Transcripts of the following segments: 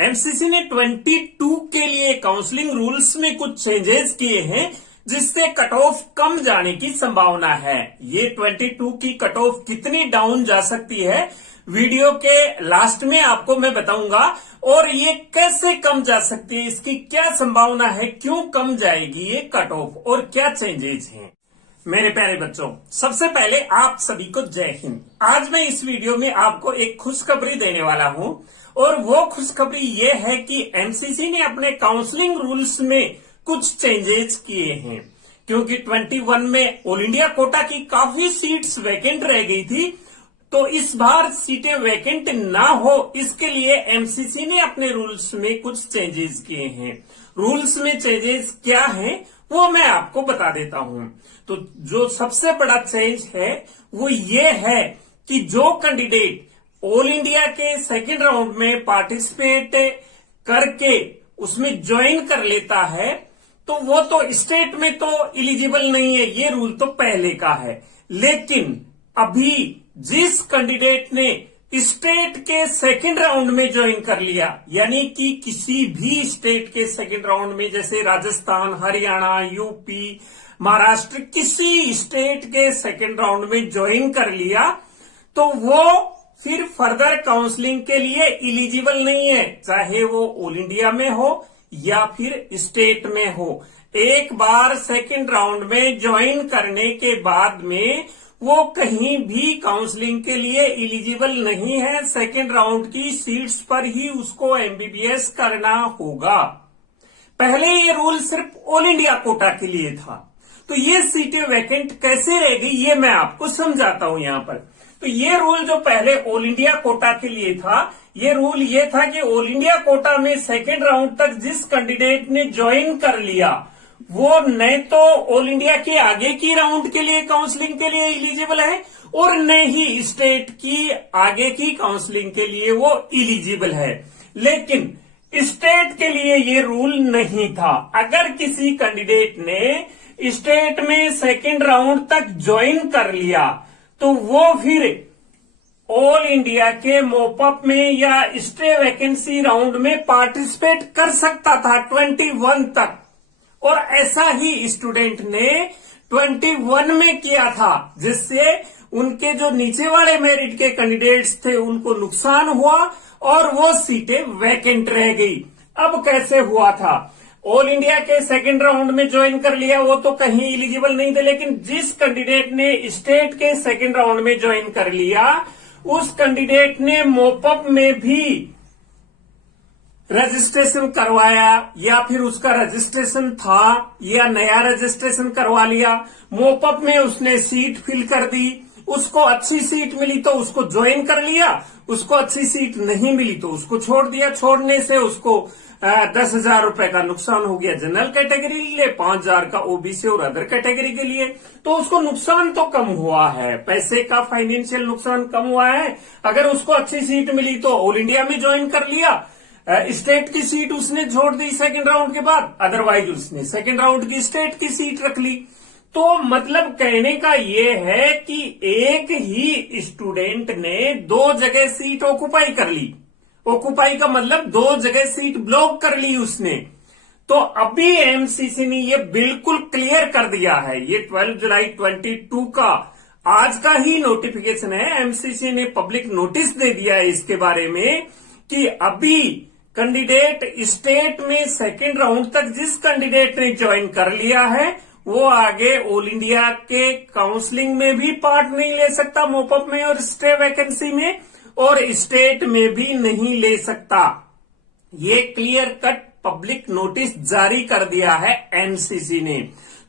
MCC ने 22 के लिए काउंसलिंग रूल्स में कुछ चेंजेस किए हैं जिससे कट ऑफ कम जाने की संभावना है। ये 22 की कट ऑफ कितनी डाउन जा सकती है वीडियो के लास्ट में आपको मैं बताऊंगा, और ये कैसे कम जा सकती है, इसकी क्या संभावना है, क्यों कम जाएगी ये कट ऑफ और क्या चेंजेस हैं। मेरे प्यारे बच्चों, सबसे पहले आप सभी को जय हिंद। आज मैं इस वीडियो में आपको एक खुशखबरी देने वाला हूं और वो खुशखबरी ये है कि एमसीसी ने अपने काउंसलिंग रूल्स में कुछ चेंजेस किए हैं, क्योंकि 21 में ऑल इंडिया कोटा की काफी सीट्स वैकेंट रह गई थी, तो इस बार सीटें वैकेंट ना हो इसके लिए एमसीसी ने अपने रूल्स में कुछ चेंजेस किए हैं। रूल्स में चेंजेस क्या हैं वो मैं आपको बता देता हूं। तो जो सबसे बड़ा चेंज है वो ये है कि जो कैंडिडेट ऑल इंडिया के सेकेंड राउंड में पार्टिसिपेट करके उसमें ज्वाइन कर लेता है तो वो तो स्टेट में तो एलिजिबल नहीं है, ये रूल तो पहले का है। लेकिन अभी जिस कैंडिडेट ने स्टेट के सेकेंड राउंड में ज्वाइन कर लिया, यानी कि किसी भी स्टेट के सेकेंड राउंड में, जैसे राजस्थान, हरियाणा, यूपी, महाराष्ट्र, किसी स्टेट के सेकेंड राउंड में ज्वाइन कर लिया, तो वो फिर फर्दर काउंसलिंग के लिए एलिजिबल नहीं है, चाहे वो ऑल इंडिया में हो या फिर स्टेट में हो। एक बार सेकेंड राउंड में ज्वाइन करने के बाद में वो कहीं भी काउंसलिंग के लिए एलिजिबल नहीं है। सेकेंड राउंड की सीट्स पर ही उसको एमबीबीएस करना होगा। पहले ये रूल सिर्फ ऑल इंडिया कोटा के लिए था, तो ये सीटें वैकेंट कैसे रह गई ये मैं आपको समझाता हूं यहां पर। तो ये रूल जो पहले ऑल इंडिया कोटा के लिए था, ये रूल ये था कि ऑल इंडिया कोटा में सेकेंड राउंड तक जिस कैंडिडेट ने ज्वाइन कर लिया वो न तो ऑल इंडिया के आगे की राउंड के लिए काउंसलिंग के लिए एलिजिबल है और न ही स्टेट की आगे की काउंसलिंग के लिए वो एलिजिबल है। लेकिन स्टेट के लिए ये रूल नहीं था। अगर किसी कैंडिडेट ने स्टेट में सेकेंड राउंड तक ज्वाइन कर लिया तो वो फिर ऑल इंडिया के मोपअप में या स्टे वैकेंसी राउंड में पार्टिसिपेट कर सकता था 21 तक, और ऐसा ही स्टूडेंट ने 21 में किया था, जिससे उनके जो नीचे वाले मेरिट के कैंडिडेट्स थे उनको नुकसान हुआ और वो सीटें वैकेंट रह गई। अब कैसे हुआ था? ऑल इंडिया के सेकेंड राउंड में ज्वाइन कर लिया वो तो कहीं एलिजिबल नहीं थे, लेकिन जिस कैंडिडेट ने स्टेट के सेकेंड राउंड में ज्वाइन कर लिया उस कैंडिडेट ने मोपअप में भी रजिस्ट्रेशन करवाया, या फिर उसका रजिस्ट्रेशन था या नया रजिस्ट्रेशन करवा लिया, मोपअप में उसने सीट फिल कर दी, उसको अच्छी सीट मिली तो उसको ज्वाइन कर लिया, उसको अच्छी सीट नहीं मिली तो उसको छोड़ दिया। छोड़ने से उसको 10,000 रुपए का नुकसान हो गया जनरल कैटेगरी के लिए, 5,000 का ओबीसी और अदर कैटेगरी के लिए, तो उसको नुकसान तो कम हुआ है, पैसे का फाइनेंशियल नुकसान कम हुआ है। अगर उसको अच्छी सीट मिली तो ऑल इंडिया में ज्वाइन कर लिया, स्टेट की सीट उसने छोड़ दी सेकेंड राउंड के बाद, अदरवाइज उसने सेकेंड राउंड की स्टेट की सीट रख ली। तो मतलब कहने का ये है कि एक ही स्टूडेंट ने दो जगह सीट ऑक्युपाई कर ली। ऑक्युपाई का मतलब दो जगह सीट ब्लॉक कर ली उसने। तो अभी एमसीसी ने ये बिल्कुल क्लियर कर दिया है, ये 12 जुलाई 22 का आज का ही नोटिफिकेशन है। एमसीसी ने पब्लिक नोटिस दे दिया है इसके बारे में कि अभी कैंडिडेट स्टेट में सेकेंड राउंड तक जिस कैंडिडेट ने ज्वाइन कर लिया है वो आगे ऑल इंडिया के काउंसलिंग में भी पार्ट नहीं ले सकता, मोपअप में और स्टे वैकेंसी में, और स्टेट में भी नहीं ले सकता। ये क्लियर कट पब्लिक नोटिस जारी कर दिया है एमसीसी ने।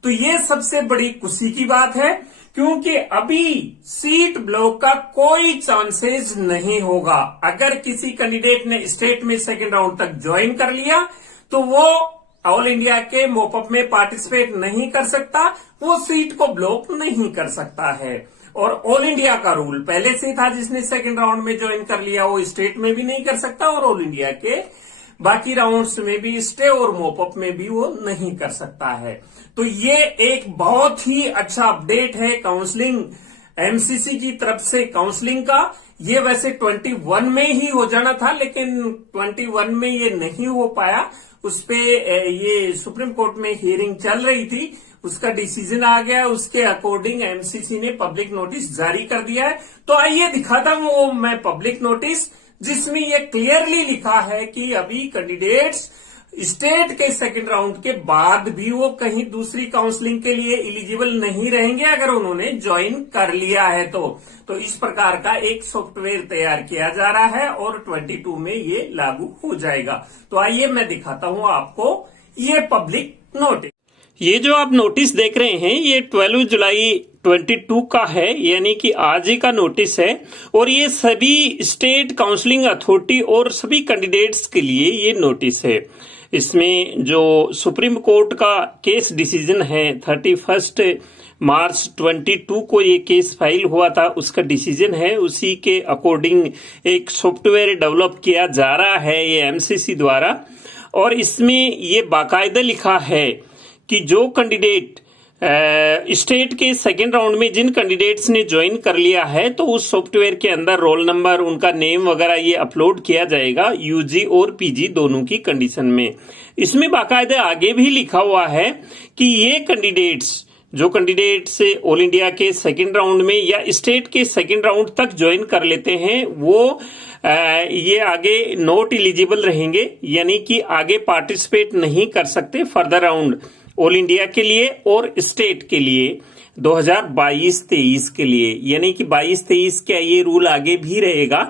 तो ये सबसे बड़ी खुशी की बात है, क्योंकि अभी सीट ब्लॉक का कोई चांसेस नहीं होगा। अगर किसी कैंडिडेट ने स्टेट में सेकेंड राउंड तक ज्वाइन कर लिया तो वो ऑल इंडिया के मोपअप में पार्टिसिपेट नहीं कर सकता, वो सीट को ब्लॉक नहीं कर सकता है। और ऑल इंडिया का रूल पहले से था, जिसने सेकेंड राउंड में ज्वाइन कर लिया वो स्टेट में भी नहीं कर सकता और ऑल इंडिया के बाकी राउंड्स में भी स्टे और मोपअप में भी वो नहीं कर सकता है। तो ये एक बहुत ही अच्छा अपडेट है काउंसलिंग एमसीसी की तरफ से काउंसलिंग का। ये वैसे 21 में ही हो जाना था, लेकिन 21 में ये नहीं हो पाया। उस पे ये सुप्रीम कोर्ट में हियरिंग चल रही थी, उसका डिसीजन आ गया, उसके अकॉर्डिंग एमसीसी ने पब्लिक नोटिस जारी कर दिया है। तो आइए दिखाता हूं वो मैं पब्लिक नोटिस, जिसमें ये क्लियरली लिखा है कि अभी कैंडिडेट्स स्टेट के सेकंड राउंड के बाद भी वो कहीं दूसरी काउंसलिंग के लिए एलिजिबल नहीं रहेंगे अगर उन्होंने ज्वाइन कर लिया है तो इस प्रकार का एक सॉफ्टवेयर तैयार किया जा रहा है और 22 में ये लागू हो जाएगा। तो आइए मैं दिखाता हूं आपको ये पब्लिक नोटिस। ये जो आप नोटिस देख रहे हैं ये 12 जुलाई 22 का है, यानी कि आज ही का नोटिस है। और ये सभी स्टेट काउंसलिंग अथॉरिटी और सभी कैंडिडेट्स के लिए ये नोटिस है। इसमें जो सुप्रीम कोर्ट का केस डिसीजन है 31 मार्च 22 को ये केस फाइल हुआ था, उसका डिसीजन है। उसी के अकॉर्डिंग एक सॉफ्टवेयर डेवलप किया जा रहा है ये एमसीसी द्वारा। और इसमें ये बाकायदा लिखा है कि जो कैंडिडेट स्टेट के सेकेंड राउंड में जिन कैंडिडेट्स ने ज्वाइन कर लिया है तो उस सॉफ्टवेयर के अंदर रोल नंबर, उनका नेम वगैरह ये अपलोड किया जाएगा यूजी और पीजी दोनों की कंडीशन में। इसमें बाकायदा आगे भी लिखा हुआ है कि ये कैंडिडेट्स जो कैंडिडेट्स ऑल इंडिया के सेकेंड राउंड में या स्टेट के सेकेंड राउंड तक ज्वाइन कर लेते हैं वो ये आगे नॉट एलिजिबल रहेंगे, यानी कि आगे पार्टिसिपेट नहीं कर सकते फर्दर राउंड ऑल इंडिया के लिए और स्टेट के लिए 2022-23 के लिए, यानी कि 22-23 का ये रूल आगे भी रहेगा।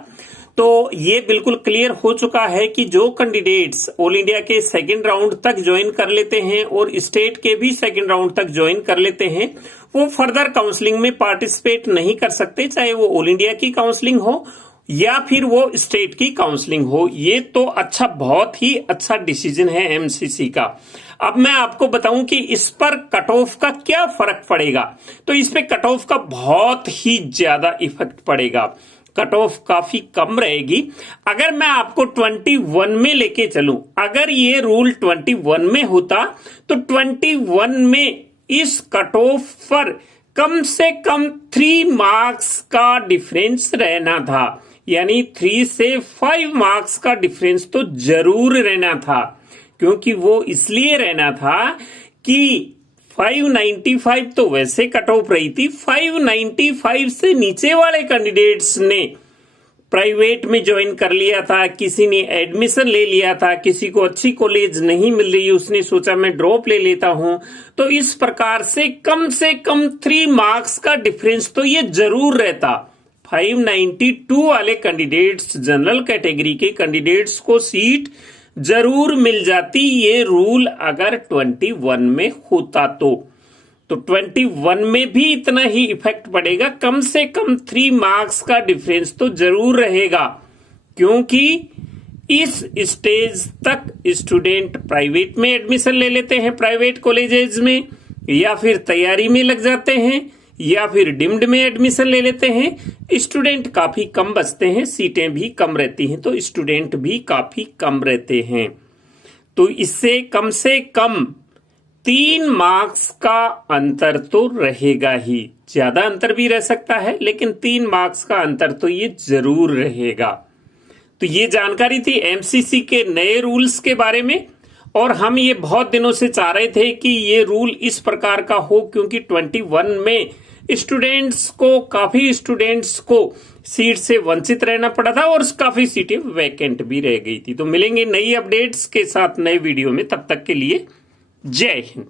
तो ये बिल्कुल क्लियर हो चुका है कि जो कैंडिडेट्स ऑल इंडिया के सेकेंड राउंड तक ज्वाइन कर लेते हैं और स्टेट के भी सेकेंड राउंड तक ज्वाइन कर लेते हैं वो फर्दर काउंसलिंग में पार्टिसिपेट नहीं कर सकते, चाहे वो ऑल इंडिया की काउंसलिंग हो या फिर वो स्टेट की काउंसलिंग हो। ये तो अच्छा, बहुत ही अच्छा डिसीजन है एमसीसी का। अब मैं आपको बताऊं कि इस पर कट ऑफ का क्या फर्क पड़ेगा। तो इस पे कट ऑफ का बहुत ही ज्यादा इफेक्ट पड़ेगा, कट ऑफ काफी कम रहेगी। अगर मैं आपको 21 में लेके चलूं, अगर ये रूल 21 में होता तो 21 में इस कट ऑफ पर कम से कम 3 मार्क्स का डिफरेंस रहना था, यानी 3 से 5 मार्क्स का डिफरेंस तो जरूर रहना था। क्योंकि वो इसलिए रहना था कि 595 तो वैसे कट ऑफ रही थी, 595 से नीचे वाले कैंडिडेट्स ने प्राइवेट में ज्वाइन कर लिया था, किसी ने एडमिशन ले लिया था, किसी को अच्छी कॉलेज नहीं मिल रही, उसने सोचा मैं ड्रॉप ले लेता हूं। तो इस प्रकार से कम 3 मार्क्स का डिफरेंस तो ये जरूर रहता। 592 वाले कैंडिडेट्स, जनरल कैटेगरी के कैंडिडेट्स को सीट जरूर मिल जाती ये रूल अगर 21 में होता तो 21 में भी इतना ही इफेक्ट पड़ेगा, कम से कम 3 मार्क्स का डिफरेंस तो जरूर रहेगा। क्योंकि इस स्टेज तक स्टूडेंट प्राइवेट में एडमिशन ले लेते हैं, प्राइवेट कॉलेजेस में, या फिर तैयारी में लग जाते हैं, या फिर डिम्ड में एडमिशन ले लेते हैं। स्टूडेंट काफी कम बचते हैं, सीटें भी कम रहती हैं, तो स्टूडेंट भी काफी कम रहते हैं। तो इससे कम से कम 3 मार्क्स का अंतर तो रहेगा ही, ज्यादा अंतर भी रह सकता है लेकिन 3 मार्क्स का अंतर तो ये जरूर रहेगा। तो ये जानकारी थी एमसीसी के नए रूल्स के बारे में, और हम ये बहुत दिनों से चाह रहे थे कि ये रूल इस प्रकार का हो, क्योंकि 21 में काफी स्टूडेंट्स को सीट से वंचित रहना पड़ा था और काफी सीटें वैकेंट भी रह गई थी। तो मिलेंगे नई अपडेट्स के साथ नए वीडियो में, तब तक के लिए जय हिंद।